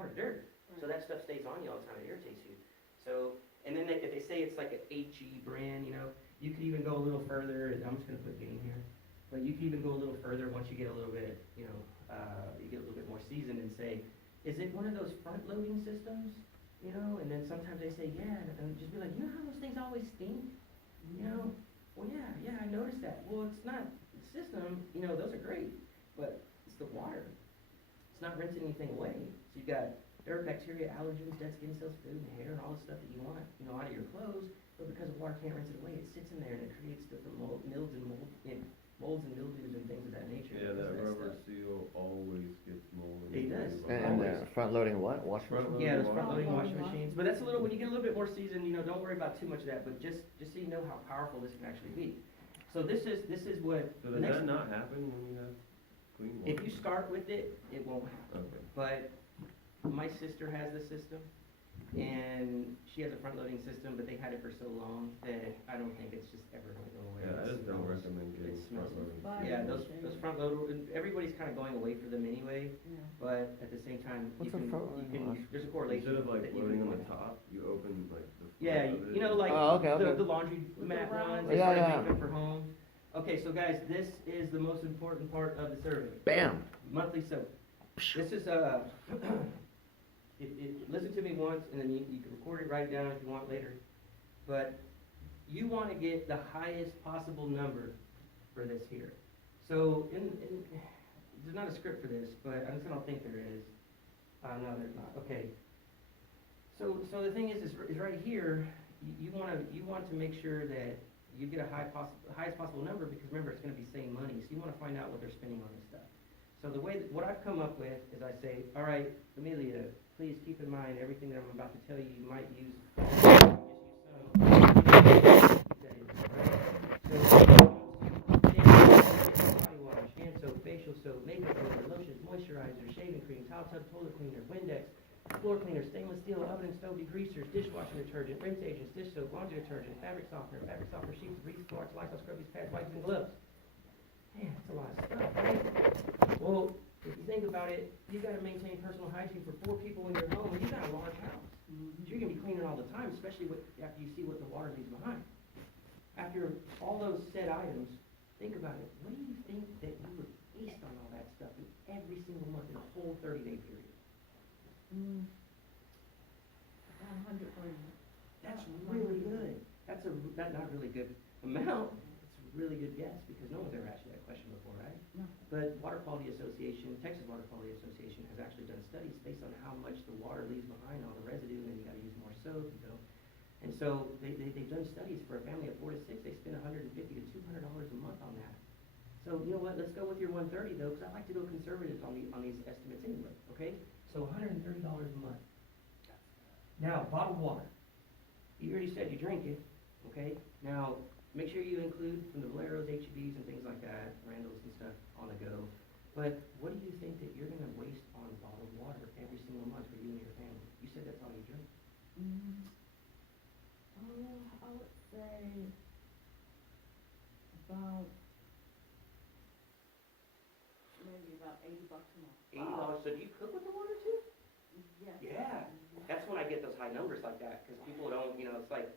water dirt. So that stuff stays on you all the time, it irritates you. So, and then if they say it's like an HE brand, you know, you could even go a little further, I'm just gonna put game here, but you could even go a little further once you get a little bit, you know, you get a little bit more seasoned and say, is it one of those front-loading systems? You know, and then sometimes they say, yeah, and just be like, you know how those things always stink? You know, well, yeah, I noticed that. Well, it's not the system, you know, those are great, but it's the water. It's not rinsing anything away. So you've got dirt, bacteria, allergens, dead skin cells, food, and hair, and all the stuff that you want, you know, out of your clothes, but because the water can't rinse it away, it sits in there and it creates different molds and mildews and things of that nature. Yeah, that rubber stuff. seal always gets mold. It does. And front-loading what? Washing machine? Yeah, those front-loading washing machines. But that's a little, when you get a little bit more seasoned, you know, don't worry about too much of that, but just so you know how powerful this can actually be. So this is what. So does that not happen when you have clean water? If you start with it, it won't happen. Okay. But my sister has the system, and she has a front-loading system, but they had it for so long that I don't think it's just ever going to go away. Yeah, I just don't recommend getting It smells. front-loading. Yeah, those front-loader, everybody's kind of going away for them anyway, but at the same time, What's a front-loading wash? there's a correlation. Instead of like that you loading can on the do. top, you open like the front Yeah, of it. you know, like okay. the laundry mat ones, they Yeah, started yeah. making them for home. Okay, so guys, this is the most important part of the survey. Bam! Monthly soap. This is listen to me once, and then you can record it, write it down if you want later. But you want to get the highest possible number for this here. So there's not a script for this, but I just don't think there is. No, there's not. Okay. So the thing is right here. You want to make sure that you get a highest possible number, because remember, it's going to be same money. So you want to find out what they're spending on this stuff. So what I've come up with is I say, all right, Amelia, please keep in mind everything that I'm about to tell you. You might use some. Body wash, hand soap, facial soap, makeup remover, lotions, moisturizer, shaving cream, towel tub, toilet cleaner, Windex, floor cleaner, stainless steel, oven and stove degreasers, dishwashing detergent, rinse agents, dish soap, laundry detergent, fabric softener, sheets, grease, marks, Lysol scrubbies, pads, wipes, and gloves. Man, that's a lot of stuff, right? Well, if you think about it, you got to maintain personal hygiene for 4 people in your home, and you got a large house. So you're going to be cleaning all the time, especially after you see what the water leaves behind. After all those said items, think about it. What do you think that you would waste on all that stuff in every single month in a whole 30-day period? 100 for you. That's really good. That's not really good amount. It's a really good guess, because no one's ever asked you that question before, right? No. But Water Quality Association, Texas Water Quality Association has actually done studies based on how much the water leaves behind, all the residue, and you got to use more soap, you know. And so they've done studies for a family of 4 to 6. They spend $150 to $200 a month on that. So you know what? Let's go with your 130 though, because I like to go conservative on these estimates anyway. Okay, so $130 a month. Now, bottled water. You already said you drink it. Okay. Now, make sure you include from the Valeros, HEBs, and things like that, Randall's and stuff on the go. But what do you think that you're going to waste on bottled water every single month for you and your family? You said that's all you drink. I would say about maybe about $80 a month. $80. So do you cook with the water too? Yes. Yeah. That's when I get those high numbers like that, because people don't, you know, it's like,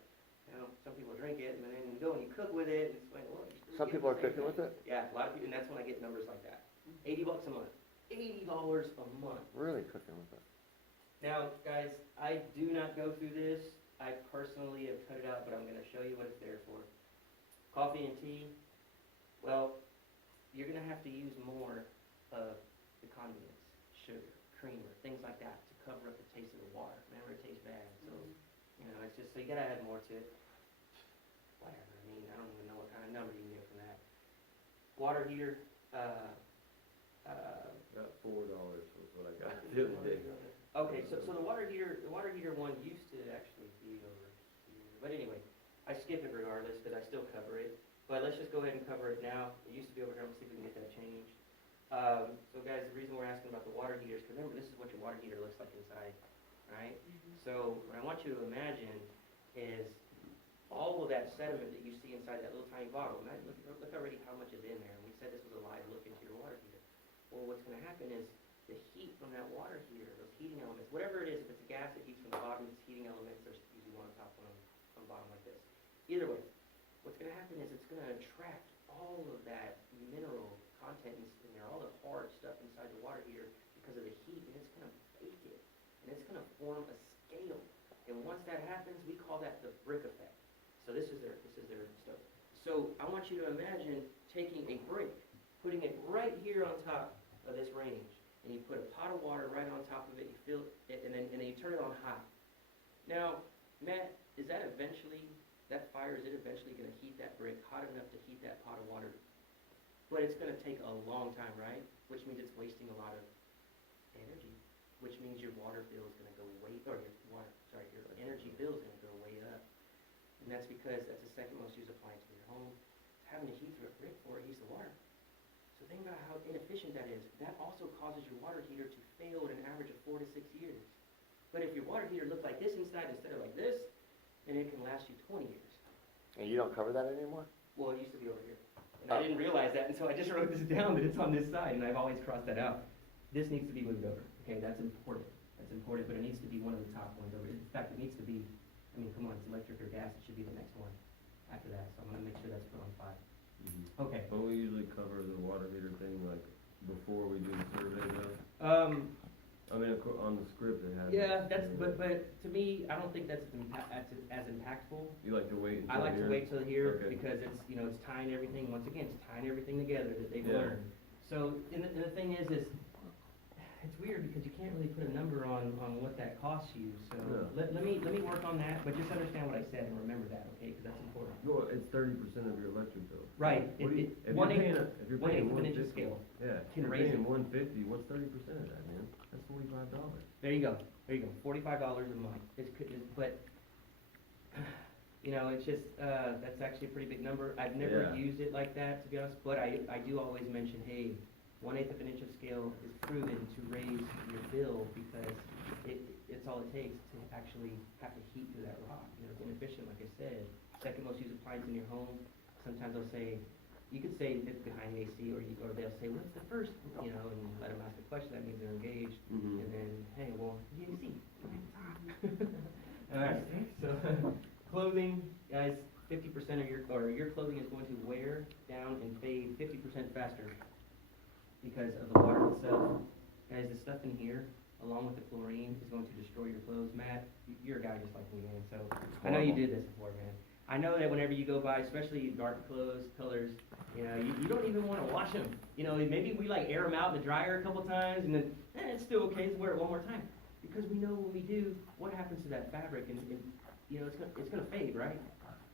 you know, some people drink it, and then you go and you cook with it, and it's like, well, Some people are cooking with it? Yeah, a lot of people, and that's when I get numbers like that. $80 a month. $80 a month. Really cooking with it. Now, guys, I do not go through this. I personally have cut it out, but I'm going to show you what it's there for. Coffee and tea. Well, you're going to have to use more of the condiments, sugar, creamer, things like that to cover up the taste of the water. Remember, it tastes bad, so you know, it's just, so you got to add more to it. Whatever. I mean, I don't even know what kind of number you can get from that. Water heater. Got $4 was what I got the other day. Okay, so the water heater one used to actually be over here. But anyway, I skip it regardless because I still cover it. But let's just go ahead and cover it now. It used to be over here. Let's see if we can get that changed. So guys, the reason we're asking about the water heaters, because remember, this is what your water heater looks like inside, right? So what I want you to imagine is all of that sediment that you see inside that little tiny bottle. Imagine, look already how much is in there. And we said this was a live look into your water heater. Well, what's going to happen is the heat from that water heater, those heating elements, whatever bottom like this. Either way, what's gonna happen is it's gonna attract all of that mineral content in there, all the hard stuff inside the water heater because of the heat, and it's gonna bake it, and it's gonna form a scale. And once that happens, we call that the brick effect. So this is their stove. So I want you to imagine taking a brick, putting it right here on top of this range, and you put a pot of water right on top of it, you fill it, and then you turn it on high. Now, Matt, is that fire, is it eventually gonna heat that brick hot enough to heat that pot of water? But it's gonna take a long time, right? Which means it's wasting a lot of energy, which means your water bill is gonna go your energy bill is gonna go way up. And that's because that's the second most used appliance in your home. Having to heat through a brick before it heats the water. So think about how inefficient that is. That also causes your water heater to fail at an average of 4 to 6 years. But if your water heater looked like this inside instead of like this, then it can last you 20 years. And you don't cover that anymore? Well, it used to be over here. And I didn't realize that until I just wrote this down, that it's on this side, and I've always crossed that out. This needs to be moved over. Okay, that's important. That's important, but it needs to be one of the top ones over. In fact, it needs to be, I mean, come on, it's electric or gas, it should be the next one after that. So I'm gonna make sure that's put on 5. Okay. But we usually cover the water heater thing like before we do the survey though. I mean, on the script it has. Yeah, but to me, I don't think that's as impactful. You like to wait until I like to wait till here Okay. because it's, it's tying everything, once again, it's tying everything together that they've Yeah. learned. So, and the thing is it's weird because you can't really put a number on what that costs you. So No. let me work on that, but just understand what I said and remember that, okay? Because that's important. Well, it's 30% of your electric bill. Right. What do you, if One you're paying, eighth- if you're one paying eighth of an inch of 150, scale yeah, if can you're raise paying it. 150, what's 30% of that, man? That's $45. There you go. There you go. $45 a month. But it's just that's actually a pretty big number. I've never Yeah. used it like that, to be honest. But I do always mention, hey, 1/8 of an inch of scale is proven to raise your bill because it's all it takes to actually have to heat through that rock. It's inefficient, like I said. Second most used appliance in your home. Sometimes they'll say, you could say it's behind the AC, or they'll say, what's the first? And let them ask the question. That means they're engaged. Mm-hmm. And then, hey, well, the AC. All right. So clothing, guys, 50% of your clothing is going to wear down and fade 50% faster because of the water itself. Guys, the stuff in here, along with the chlorine, is going to destroy your clothes. Matt, you're a guy just like me, man. So I know you did this before, man. I know that whenever you go by, especially dark colors, you don't even want to wash them. Maybe we like air them out in the dryer a couple times, and then it's still okay. Let's wear it one more time because we know when we do, what happens to that fabric, and it's gonna fade, right?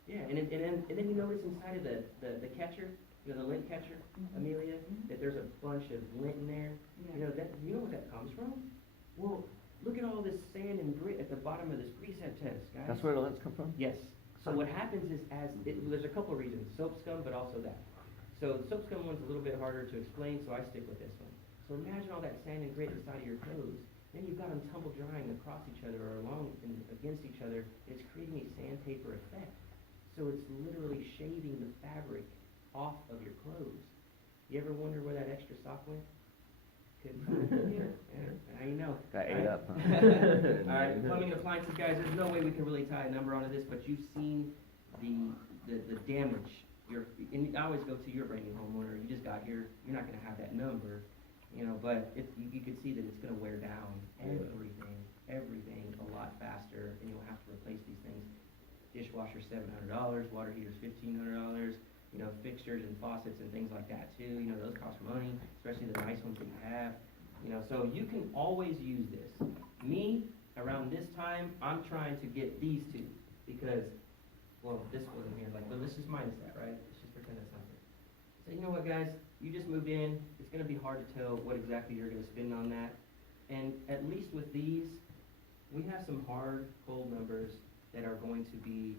Yeah, and then you notice inside of the catcher, the lint catcher, Amelia, that there's a bunch of lint in there. Yeah. You know what that comes from? Well, look at all this sand and grit at the bottom of this preset test, guys. That's where the lens come from? Yes. So what happens is there's a couple of reasons. Soap scum, but also that. So the soap scum one's a little bit harder to explain, so I stick with this one. So imagine all that sand and grit inside of your clothes. Then you've got them tumble drying across each other or along and against each other. It's creating a sandpaper effect. So it's literally shaving the fabric off of your clothes. You ever wonder where that extra sock went? Couldn't find it. Yeah, now you know. Got ate up, huh? All right, plumbing and appliances, guys, there's no way we can really tie a number onto this, but you've seen the damage. And I always go to your brand new homeowner, you just got here, you're not gonna have that number, but you can see that it's gonna wear down everything a lot faster, and you'll have to replace these things. Dishwasher $700, water heater's $1,500, fixtures and faucets and things like that too, those cost money, especially the nice ones that you have. So you can always use this. Me, around this time, I'm trying to get these two, because, well, this wasn't here, well, this is minus that, right? Let's just pretend that's not here. So you know what, guys? You just moved in, it's gonna be hard to tell what exactly you're gonna spend on that. And at least with these, we have some hard, cold numbers that are going to be,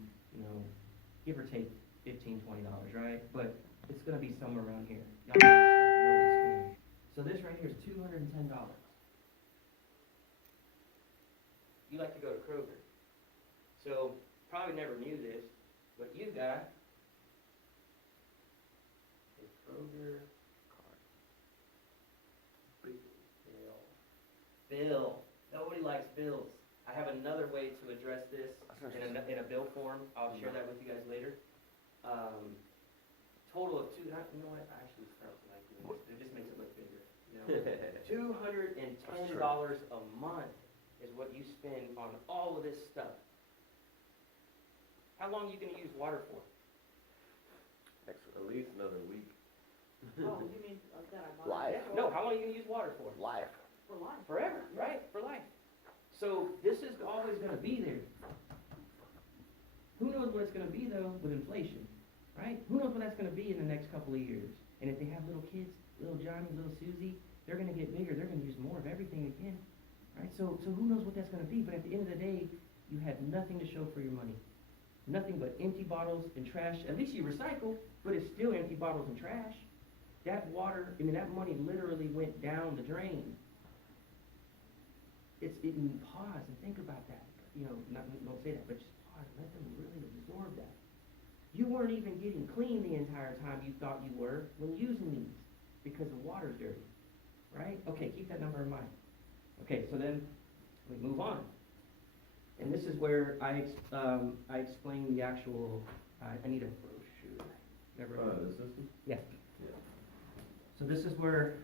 give or take $15, $20, right? But it's gonna be somewhere around here. Y'all know this stuff, you know this screen. So this right here is $210. You like to go to Kroger. So, probably never knew this, but you got a Kroger bill. Bill. Nobody likes bills. I have another way to address this in a bill form. I'll share that with you guys later. Total of you know what, I actually start with like this. It just makes it look bigger. You know? $210 a month is what you spend on all of this stuff. How long are you gonna use water for? At least another week. Oh, you mean that I bought? Life. No, how long are you gonna use water for? Life. For life. Forever, right? For life. So this is always gonna be there. Who knows what it's gonna be though with inflation, right? Who knows what that's gonna be in the next couple of years? And if they have little kids, little Johnny, little Susie, they're gonna get bigger. They're gonna use more of everything again, right? So who knows what that's gonna be? But at the end of the day, you have nothing to show for your money. Nothing but empty bottles and trash. At least you recycle, but it's still empty bottles and trash. That water, that money literally went down the drain. You pause and think about that. You know, don't say that, but just pause and let them really absorb that. You weren't even getting clean the entire time you thought you were when using these because the water's dirty, right? Okay, keep that number in mind. Okay, so then we move on. And this is where I explain the actual, I need a brochure. The system? Yeah. Yeah. So this is where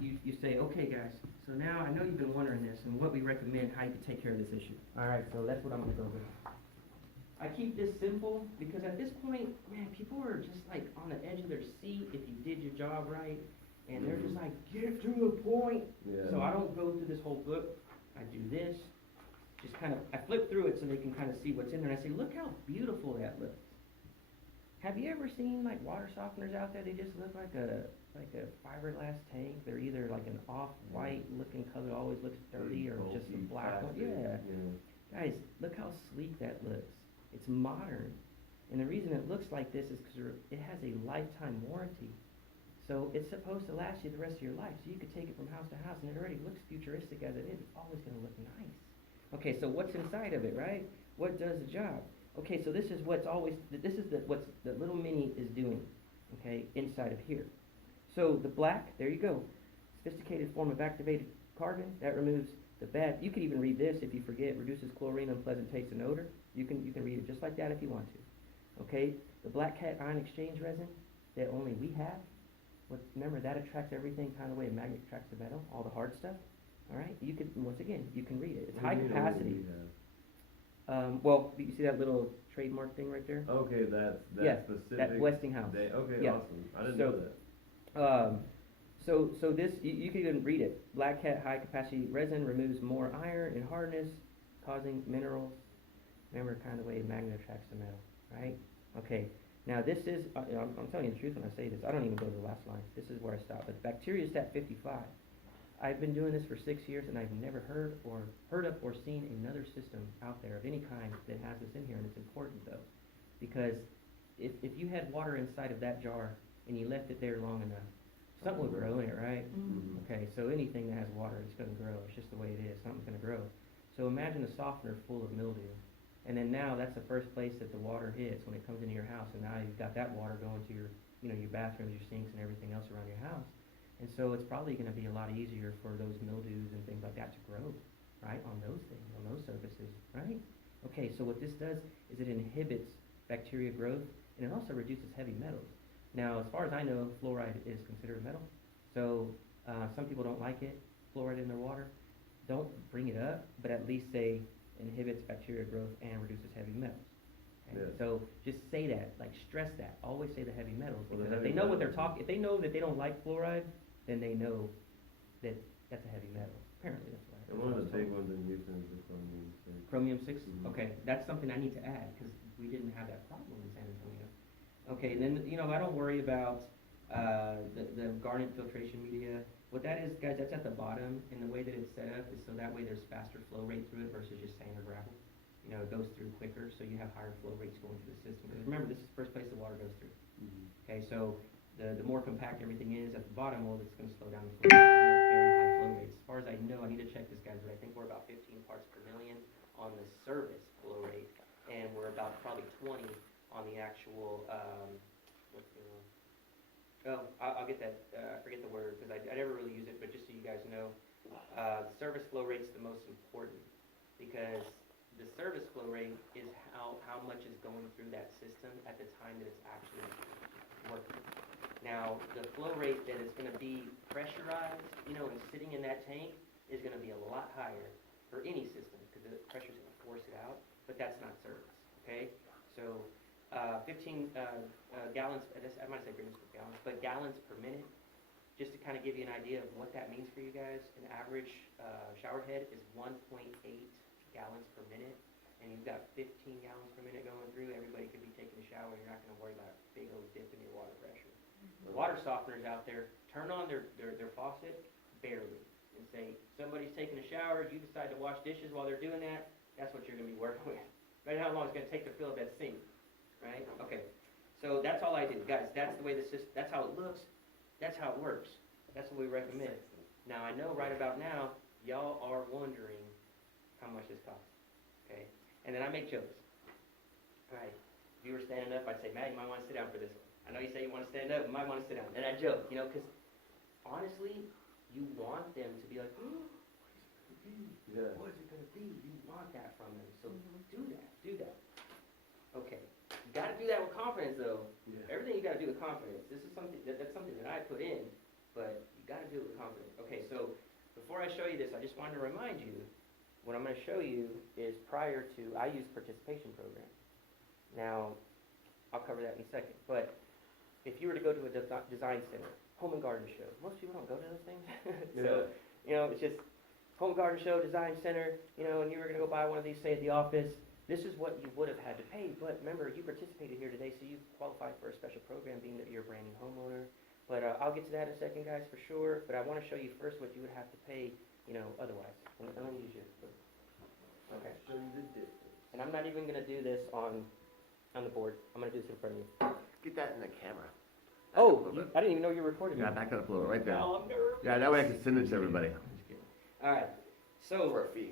you say, okay guys, so now I know you've been wondering this and what we recommend, how you can take care of this issue. Alright, so that's what I'm gonna go with. I keep this simple because at this point, man, people are just like on the edge of their seat if you did your job right. And they're just like, get to the point. Yeah. So I don't go through this whole book. I do this. Just kind of, I flip through it so they can kind of see what's in there. And I say, look how beautiful that looks. Have you ever seen like water softeners out there? They just look like a fiberglass tank. They're either like an off-white looking color, always looks dirty, or just a black one. Yeah. Guys, look how sleek that looks. It's modern. And the reason it looks like this is because it has a lifetime warranty. So it's supposed to last you the rest of your life. So you could take it from house to house, and it already looks futuristic as it is. It's always going to look nice. Okay, so what's inside of it, right? What does the job? Okay, so this is what the little mini is doing, okay, inside of here. So the black, there you go. Sophisticated form of activated carbon, that removes the bad. You could even read this if you forget, reduces chlorine, unpleasant taste and odor. You can read it just like that if you want to. Okay, the black cat ion exchange resin that only we have. Remember, that attracts everything kind of the way a magnet attracts the metal, all the hard stuff. All right, you can, once again, you can read it. It's high capacity. Well, you see that little trademark thing right there? Okay, that's Yeah, specific. that Westinghouse. Okay, Yeah. awesome. I didn't know that. So this, you can even read it. Black cat high capacity resin removes more iron and hardness, causing minerals. Remember, kind of the way a magnet attracts the metal, right? Okay, now this is, I'm telling you the truth when I say this. I don't even go to the last line. This is where I stop. But Bacteriostat 55. I've been doing this for 6 years, and I've never heard of or seen another system out there of any kind that has this in here. And it's important though, because if you had water inside of that jar and you left it there long enough, something would grow in it, right? Mm-hmm. Okay, so anything that has water, it's going to grow. It's just the way it is. Something's going to grow. So imagine a softener full of mildew, and then now that's the first place that the water hits when it comes into your house, and now you've got that water going to your bathrooms, your sinks, and everything else around your house. And so it's probably going to be a lot easier for those mildews and things like that to grow, right, on those things, on those surfaces, right? Okay, so what this does is it inhibits bacteria growth, and it also reduces heavy metals. Now, as far as I know, fluoride is considered a metal. So some people don't like it, fluoride in their water. Don't bring it up, but at least say inhibits bacteria growth and reduces heavy metals. Okay? Yeah. So just say that, like stress that. Always say the heavy metals, Well, the because if heavy they know what metals. they're talking, if they know that they don't like fluoride, then they know that that's a heavy metal. Apparently, that's right. And one of the big ones in Houston is the chromium 6. Chromium 6? Mhm. Okay, that's something I need to add, because we didn't have that problem in San Antonio. Okay, and then, I don't worry about the garnet filtration media. What that is, guys, that's at the bottom, and the way that it's set up is so that way there's faster flow rate through it versus just sand or gravel. It goes through quicker, so you have higher flow rates going through the system. Because remember, this is the first place the water goes through. Okay, so the more compact everything is at the bottom, well, it's going to slow down the flow rate. We have very high flow rates. As far as I know, I need to check this, guys, but I think we're about 15 parts per million on the service flow rate, and we're about probably 20 on the actual, I'll get that, I forget the word, because I never really use it, but just so you guys know, service flow rate's the most important. because the service flow rate is how much is going through that system at the time that it's actually working. Now, the flow rate that is gonna be pressurized, you know, and sitting in that tank is gonna be a lot higher for any system, because the pressure's gonna force it out, but that's not service, okay? So, 15 gallons, I might say grams per gallons, but gallons per minute, just to kind of give you an idea of what that means for you guys. An average shower head is 1.8 gallons per minute, and you've got 15 gallons per minute going through. Everybody could be taking a shower, and you're not going to worry about a big old dip in your water pressure. The water softeners out there turn on their faucet barely and say, somebody's taking a shower, you decide to wash dishes while they're doing that, that's what you're going to be working with. Right, how long it's going to take to fill that sink, right? Okay, so that's all I do. Guys, that's the way the system, that's how it looks, that's how it works. That's what we recommend. Now, I know right about now, y'all are wondering how much this costs, okay? And then I make jokes. All right, if you were standing up, I'd say, Matt, you might want to sit down for this one. I know you say you want to stand up, you might want to sit down. And I joke, you know, because honestly, you want them to be like, oh, what is it going to be? You want that from them. So do that. Okay, you got to do that with confidence, though. Yeah. Everything you got to do with confidence. This is something, that's something that I put in, but you got to do it with confidence. Okay, so before I show you this, I just wanted to remind you, what I'm going to show you is prior to, I use participation program. Now, I'll cover that in a second, but if you were to go to a design center, home and garden show, most people don't go to those things. So, you know, it's just home garden show, design center, you know, and you were going to go buy one of these, say, at the office. This is what you would have had to pay, but remember, you participated here today, so you qualified for a special program, being that you're a brand new homeowner. But I'll get to that in a second, guys, for sure. But I want to show you first what you would have to pay, you know, otherwise. And let me use you. Okay. Show you the difference. And I'm not even going to do this on the board. I'm going to do this in front of you. Get that in the camera. Oh, I didn't even know you were recording me. Yeah, back that up a little, right there. No, I'm nervous. Yeah, that way I can send it to everybody. I'm just kidding. All right. So, For a fee.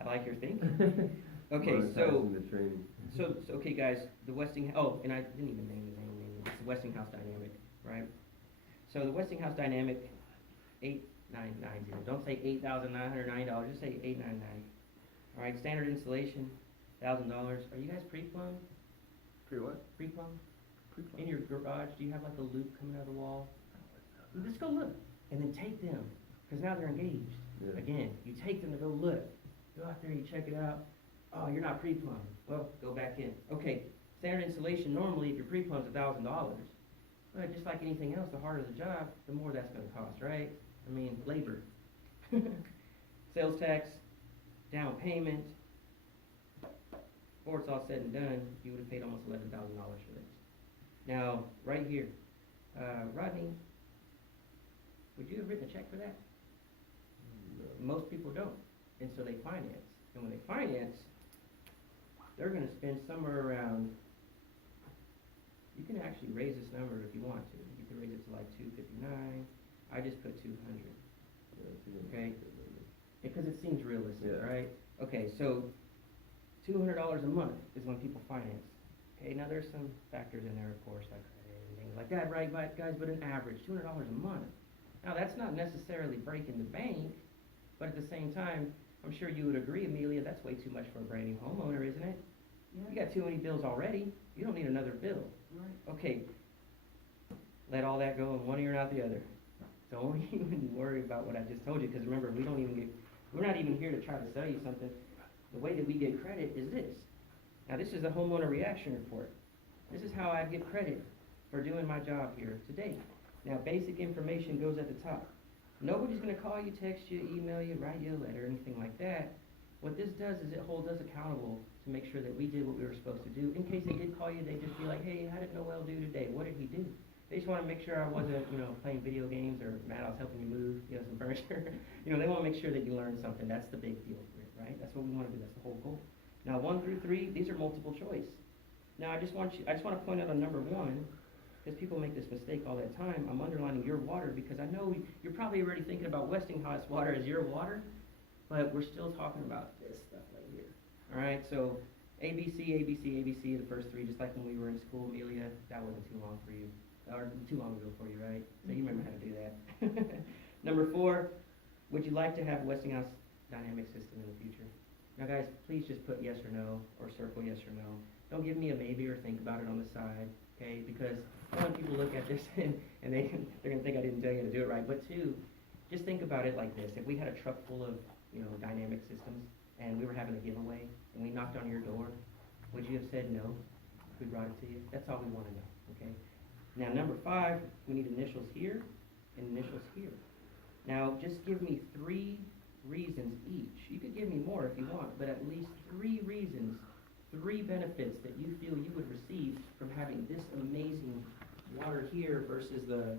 I like your thinking. Okay, Monetizing the training. So, okay, guys, the Westinghouse, oh, and I didn't even name the name, it's the Westinghouse Dynamic, right? So the Westinghouse Dynamic, 8990, don't say $8,990, just say 8990. All right, standard installation, $1,000. Are you guys pre-plumbed? What? Pre-plumbed? In your garage, do you have like a loop coming out of the wall? Let's go look, and then take them, because now they're engaged. Yeah. Again, you take them to go look. Go out there, you check it out. Oh, you're not pre-plumbed. Well, go back in. Okay, standard installation, normally if you're pre-plumbed, it's $1,000. But just like anything else, the harder the job, the more that's going to cost, right? I mean, labor. Sales tax, down payment. Before it's all said and done, you would have paid almost $11,000 for this. Now, right here, Rodney, would you have written a check for that? No. Most people don't, and so they finance. And when they finance, they're going to spend somewhere around, you can actually raise this number if you want to. You can raise it to like 259. I just put 200. Okay. Because it seems realistic, Yeah. right? Okay, so $200 a month is when people finance. Okay, now there's some factors in there, of course, like credit and things like that, right, guys? But an average, $200 a month. Now, that's not necessarily breaking the bank, but at the same time, I'm sure you would agree, Amelia, that's way too much for a brand new homeowner, isn't it? You got too many bills already. You don't need another bill. Right. Okay, let all that go in one ear and out the other. Don't even worry about what I just told you, because remember, we're not even here to try to sell you something. The way that we get credit is this. Now, this is a homeowner reaction report. This is how I get credit for doing my job here today. Now, basic information goes at the top. Nobody's going to call you, text you, email you, write you a letter, anything like that. What this does is it holds us accountable to make sure that we did what we were supposed to do. In case they did call you, they just be like, hey, how did Noel do today? What did he do? They just want to make sure I wasn't, playing video games, or Matt, I was helping you move, some furniture. They want to make sure that you learned something. That's the big deal here, right? That's what we want to do. That's the whole goal. Now, 1 through 3, these are multiple choice. Now, I just want to point out on number 1, because people make this mistake all the time. I'm underlining your water because I know you're probably already thinking about Westinghouse water as your water, but we're still talking about this stuff right here. All right, so ABC, ABC, ABC, the first 3, just like when we were in school, Amelia, that wasn't too long for you, or too long ago for you, right? So you remember how to do that. Number 4, would you like to have Westinghouse dynamic system in the future. Now guys, please just put yes or no, or circle yes or no. Don't give me a maybe or think about it on the side, okay? Because one, people look at this and they're gonna think I didn't tell you to do it right. But two, just think about it like this. If we had a truck full of, dynamic systems and we were having a giveaway and we knocked on your door, would you have said no if we brought it to you? That's all we wanna know, okay? Now, number 5, we need initials here and initials here. Now, just give me 3 reasons each. You could give me more if you want, but at least 3 reasons, 3 benefits that you feel you would receive from having this amazing water here versus the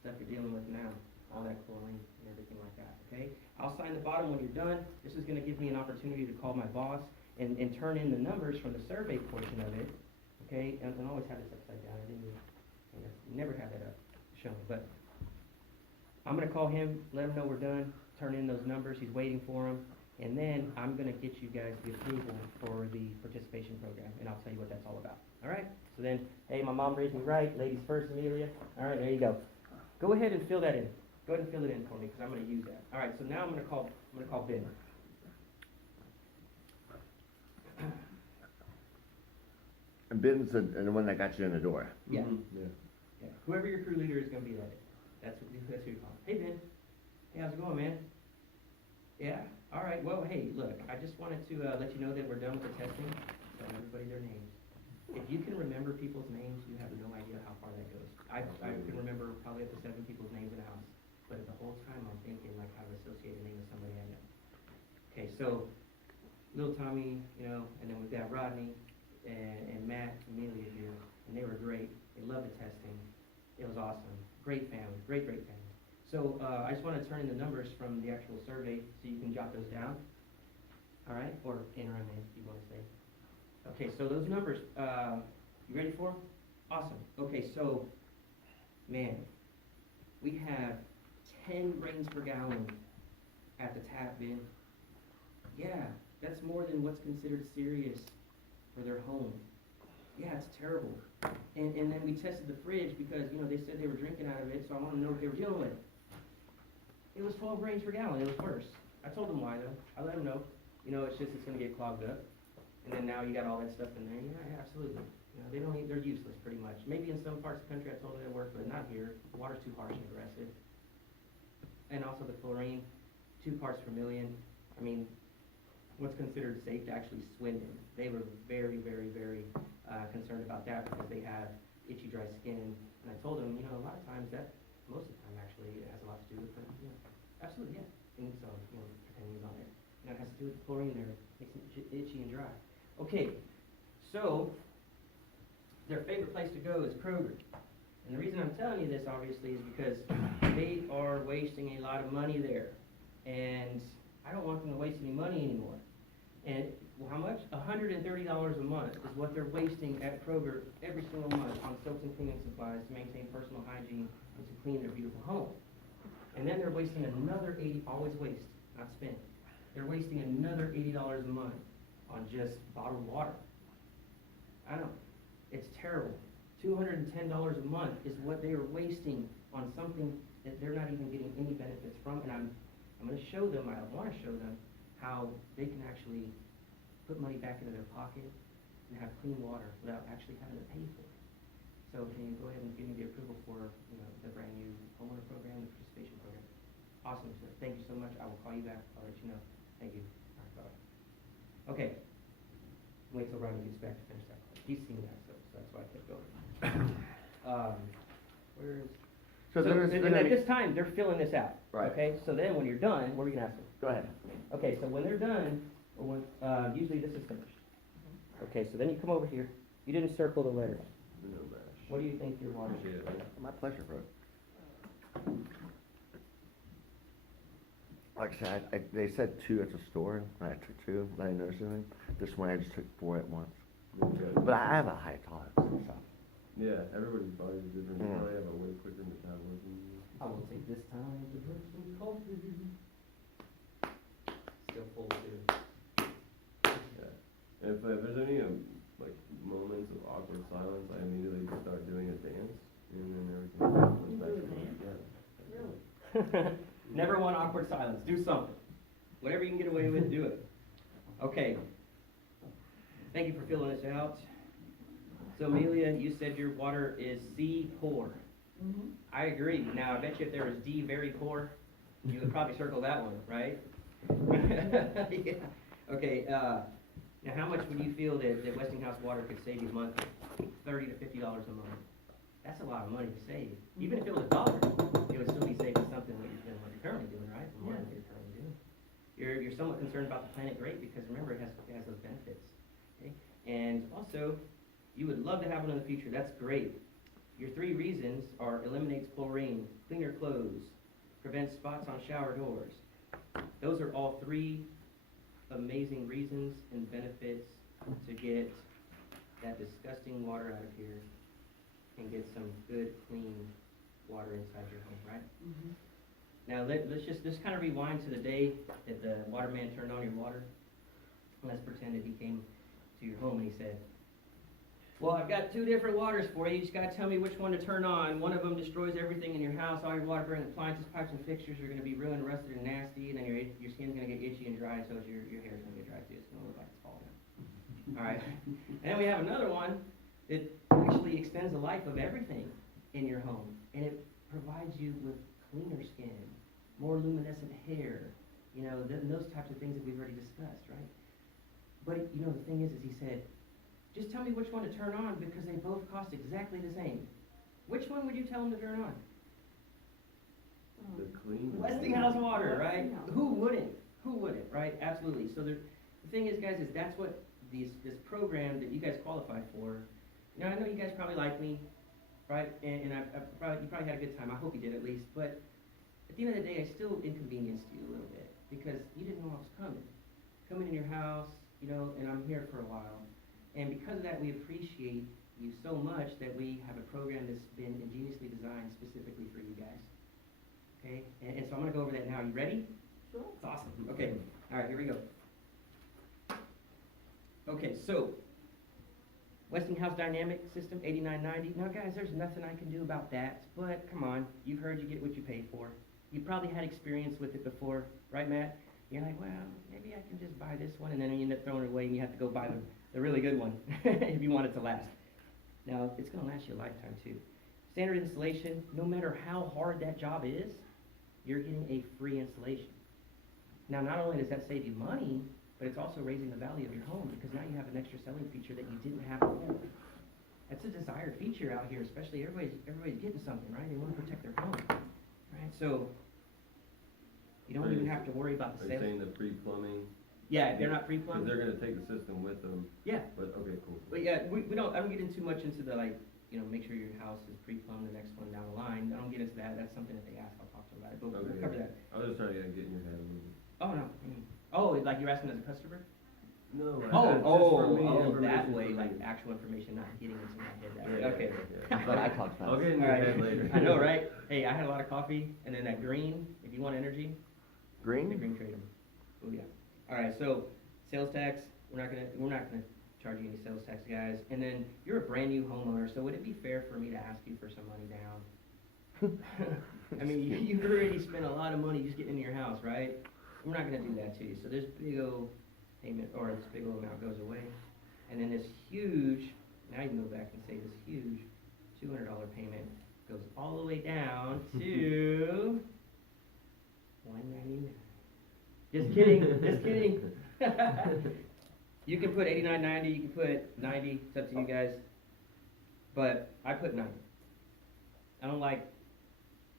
stuff you're dealing with now, all that chlorine and everything like that, okay? I'll sign the bottom when you're done. This is gonna give me an opportunity to call my boss and turn in the numbers from the survey portion of it, okay? And always have this upside down. I didn't never have that up shown, but I'm gonna call him, let him know we're done, turn in those numbers. He's waiting for them. And then I'm gonna get you guys the approval for the participation program, and I'll tell you what that's all about. All right? So then, hey, my mom raised me right. Ladies first, Amelia. All right, there you go. Go ahead and fill that in. Go ahead and fill it in for me, because I'm gonna use that. All right. So now I'm gonna call Ben. And Ben's the one that got you in the door. Yeah. Yeah. Yeah. Whoever your crew leader is gonna be that day. That's who you call. Hey Ben. Hey, how's it going, man? Yeah. All right. Well, hey, look. I just wanted to let you know that we're done with the testing. Tell everybody their names. If you can remember people's names, you have no idea how far that goes. I can remember probably up to 7 people's names in a house, but the whole time I'm thinking like how to associate a name with somebody I know. Okay, so little Tommy, and then we've got Rodney and Matt, Amelia here, and they were great. They loved the testing. It was awesome. Great family, great family. So I just want to turn in the numbers from the actual survey so you can jot those down. All right, or enter them in if you want to say. Okay, so those numbers, you ready for them? Awesome. Okay, so, man, we have 10 grains per gallon at the tap bin. Yeah, that's more than what's considered serious for their home. Yeah, it's terrible. And then we tested the fridge because, they said they were drinking out of it, so I want to know what they were dealing with. It was 12 grains per gallon. It was worse. I told them why, though. I let them know. It's going to get clogged up. And then now you got all that stuff in there. Yeah, absolutely. They don't eat, they're useless pretty much. Maybe in some parts of the country I told them they work, but not here. The water's too harsh and aggressive. And also the chlorine, 2 parts per million. I mean, what's considered safe to actually swim in. They were very, very, very concerned about that because they have itchy, dry skin. And I told them, a lot of times most of the time actually, it has a lot to do with them. Absolutely, yeah. And so, pretending on it. It has to do with the chlorine there. Makes it itchy and dry. Okay, so their favorite place to go is Kroger. And the reason I'm telling you this, obviously, is because they are wasting a lot of money there. And I don't want them to waste any money anymore. And how much? $130 a month is what they're wasting at Kroger every single month on soaps and cleaning supplies to maintain personal hygiene and to clean their beautiful home. And then they're wasting another always waste, not spend. They're wasting another $80 a month on just bottled water. I know, it's terrible. $210 a month is what they are wasting on something that they're not even getting any benefits from. And I'm going to show them, I want to show them how they can actually put money back into their pocket and have clean water without actually having to pay for it. So can you go ahead and give me the approval for the brand new homeowner program, the participation program? Awesome, sir. Thank you so much. I will call you back. I'll let you know. Thank you. All right, bye. Okay. Wait till Ronnie gets back to finish that. He's seen that, so that's why I kept going. Where is? So and at this time, they're filling this out. Right. Okay. So then, when you're done, what are we gonna ask them? Go ahead. Okay. So when they're done, usually this is finished. Okay. So then you come over here. You didn't circle the letters. No mash. What do you think your water is? Appreciate it. My pleasure, bro. Like I said, they said 2 at the store, and I took 2, I didn't notice anything. This one I just took 4 at once. Okay. But I have a high tolerance and stuff. Yeah, everybody's body's different. Mm. I have a way quicker metabolism. I will take this time to drink some coffee. Still full too. Yeah. And if there's any moments of awkward silence, I immediately start doing a dance, and then everything goes back to normal. Yeah. Really? Never want awkward silence. Do something. Whatever you can get away with, do it. Okay. Thank you for filling this out. So Amelia, you said your water is C poor. Mm-hmm. I agree. Now, I bet you if there was D very poor, you would probably circle that one, right? Yeah. Okay, now how much would you feel that Westinghouse Water could save you monthly? $30 to $50 a month. That's a lot of money to save. Even if it was $1, it would still be saving something what you're currently doing, right? More than what you're currently doing. You're somewhat concerned about the planet, great, because remember it has those benefits. Okay? And also, you would love to have one in the future. That's great. Your 3 reasons are eliminates chlorine, cleaner clothes, prevents spots on shower doors. Those are all 3 amazing reasons and benefits to get that disgusting water out of here and get some good, clean water inside your home, right? Mm-hmm. Now let's just kind of rewind to the day that the waterman turned on your water. Let's pretend that he came to your home and he said, well, I've got 2 different waters for you. You just got to tell me which one to turn on. One of them destroys everything in your house. All your water-burning appliances, pipes, and fixtures are going to be ruined, rusted, and nasty. And then your skin's going to get itchy and dry, so is your hair's going to get dry too. It's going to look like it's falling out. All right. And then we have another one that actually extends the life of everything in your home. And it provides you with cleaner skin, more luminescent hair, those types of things that we've already discussed, right? But, the thing is he said, just tell me which one to turn on because they both cost exactly the same. Which one would you tell them to turn on? The clean. Westinghouse water, right? Westinghouse. Who wouldn't? Who wouldn't, right? Absolutely. So the thing is, guys, is that's what this program that you guys qualify for. I know you guys probably like me, right? And you probably had a good time. I hope you did at least. But at the end of the day, I still inconvenienced you a little bit because you didn't know I was coming in your house, and I'm here for a while. And because of that, we appreciate you so much that we have a program that's been ingeniously designed specifically for you guys. Okay? And so I'm going to go over that now. Are you ready? Sure. It's awesome. Okay. All right, here we go. Okay, so Westinghouse Dynamic System 8990. Now, guys, there's nothing I can do about that. But come on, you've heard you get what you pay for. You probably had experience with it before, right, Matt? You're like, well, maybe I can just buy this one, and then you end up throwing it away, and you have to go buy the really good one if you want it to last. Now, it's going to last you a lifetime, too. Standard installation, no matter how hard that job is, you're getting a free installation. Now, not only does that save you money, but it's also raising the value of your home because now you have an extra selling feature that you didn't have before. That's a desired feature out here, especially everybody's getting something, right? They want to protect their home, right? So you don't even have to worry about the Are you sales. saying the free plumbing? Yeah, if they're not free Because plumbed. they're gonna take the system with them. Yeah, But, okay, cool. but yeah, I don't get in too much into the make sure your house is pre-plumbed the next one down the line. I don't get into that. That's something that they ask. I'll talk to them about it, but we'll Okay. cover that. I was just trying to get in your head a little bit. Oh, no. Oh, like you're asking as a customer? No, That way, like actual information, not getting into my head that way. Yeah, Okay. yeah. But I talk fast. I'll get in your All right. head later. I know, right? Hey, I had a lot of coffee, and then that green, if you want energy, the Green? green trade 'em. Oh, yeah. All right, so sales tax, we're not gonna charge you any sales tax, guys. And then you're a brand new homeowner, so would it be fair for me to ask you for some money down? I mean, you've already spent a lot of money just getting into your house, right? We're not gonna do that to you. So this big old payment, or this big old amount goes away. And then this huge, now you can go back and say this huge $200 payment goes all the way down to $199. Just kidding, just kidding. You can put $89.90, you can put $90, it's up to you guys. But I put $90. I don't like,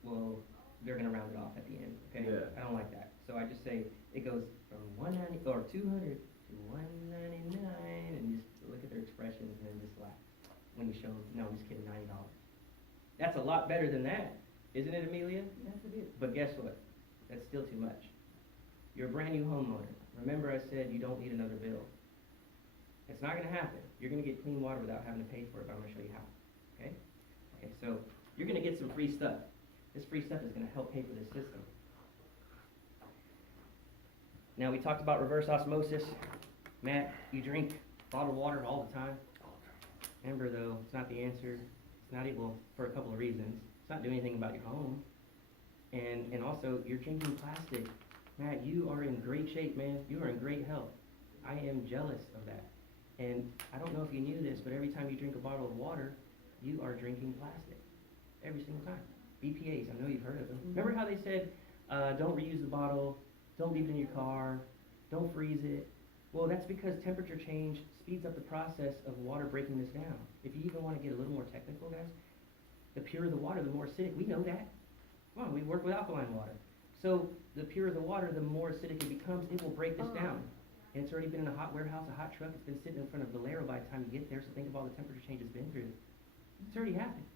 well, they're gonna round it off at the end, okay? Yeah. I don't like that. So I just say it goes from 190 or 200 to 199, and just look at their expressions and then just laugh when you show them. No, I'm just kidding, $90. That's a lot better than that, isn't it, Amelia? Yes, it is. But guess what? That's still too much. You're a brand new homeowner. Remember I said you don't need another bill. It's not gonna happen. You're gonna get clean water without having to pay for it, but I'm gonna show you how, okay? Okay, so you're gonna get some free stuff. This free stuff is gonna help pay for this system. Now, we talked about reverse osmosis. Matt, you drink bottled water all the time. Remember though, it's not the answer. It's not, well, for a couple of reasons. It's not doing anything about your home. And also, you're drinking plastic. Matt, you are in great shape, man. You are in great health. I am jealous of that. And I don't know if you knew this, but every time you drink a bottle of water, you are drinking plastic. Every single time. BPAs, I know you've heard of them. Remember how they said, don't reuse the bottle, don't leave it in your car, don't freeze it? Well, that's because temperature change speeds up the process of water breaking this down. If you even want to get a little more technical, guys, the purer the water, the more acidic. We know that. Come on, we work with alkaline water. So the purer the water, the more acidic it becomes. It will break this down. And it's already been in a hot warehouse, a hot truck. It's been sitting in front of Valero by the time you get there. So think of all the temperature change it's been through. It's already happened.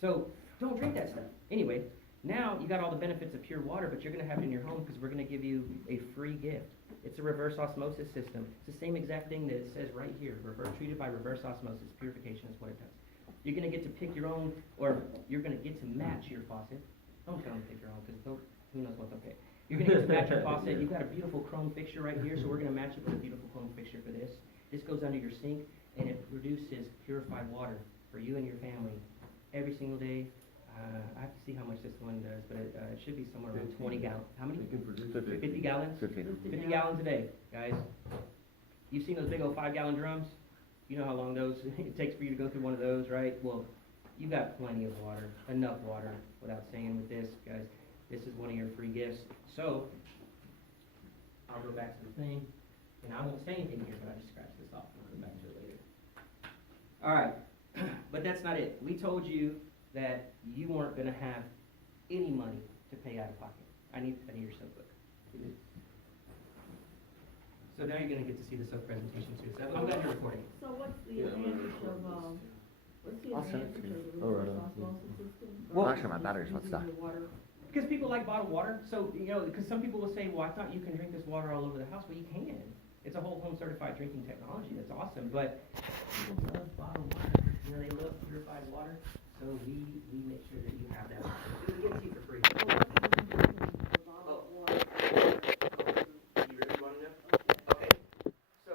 So don't drink that stuff. Anyway, now you got all the benefits of pure water, but you're going to have it in your home because we're going to give you a free gift. It's a reverse osmosis system. It's the same exact thing that it says right here. Treated by reverse osmosis. Purification is what it does. You're going to get to pick your own, or you're going to get to match your faucet. Don't tell them to pick your own because who knows what they'll pick. You're going to get to match your faucet. You've got a beautiful chrome fixture right here, so we're going to match it with a beautiful chrome fixture for this. This goes under your sink, and it produces purified water for you and your family every single day. I have to see how much this one does, but it should be somewhere around 20 gallons. How many? They can produce 50. 50 gallons? 50. 50 gallons a day, guys. You've seen those big old 5-gallon drums? You know how long it takes for you to go through one of those, right? Well, you've got plenty of water, enough water, without saying with this, guys. This is one of your free gifts. So, I'll go back to the thing, and I won't say anything here, but I just scratched this off, and I'll go back to it later. All right, but that's not it. We told you that you weren't going to have any money to pay out of pocket. I need your soap book. So now you're going to get to see the soap presentation too. So I'm glad you're recording. So what's the advantage of, I'll send it to you. the Oh, right reverse on. osmosis system? Well, actually, my battery's about to die. Using the water. Because people like bottled water. So, because some people will say, well, I thought you can drink this water all over the house. Well, you can. It's a whole home certified drinking technology. That's awesome. But people love bottled water. They love purified water. So we make sure that you have that. We give it to you for free. The bottled water. You really want to know? Okay. So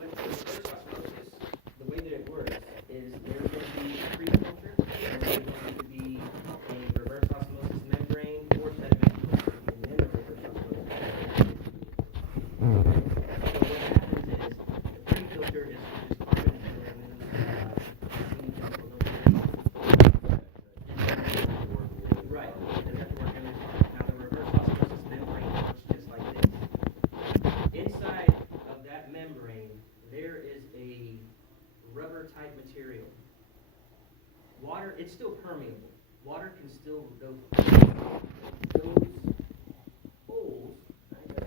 with reverse osmosis, the way that it works is there's going to be a pre-filter, and there's going to be a reverse osmosis membrane or sediment filter, and then a reverse osmosis membrane. So what happens is the pre-filter is just carbon and right. It doesn't have to work every time. Now the reverse osmosis membrane works just like this. Inside of that membrane, there is a rubber type material. Water, it's still permeable. Water can still go through those holes. Are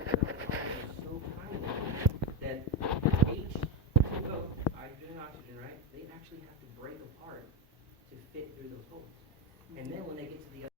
so tiny that H2O, hydrogen and oxygen, right? They actually have to break apart to fit through those holes. And then when they get to the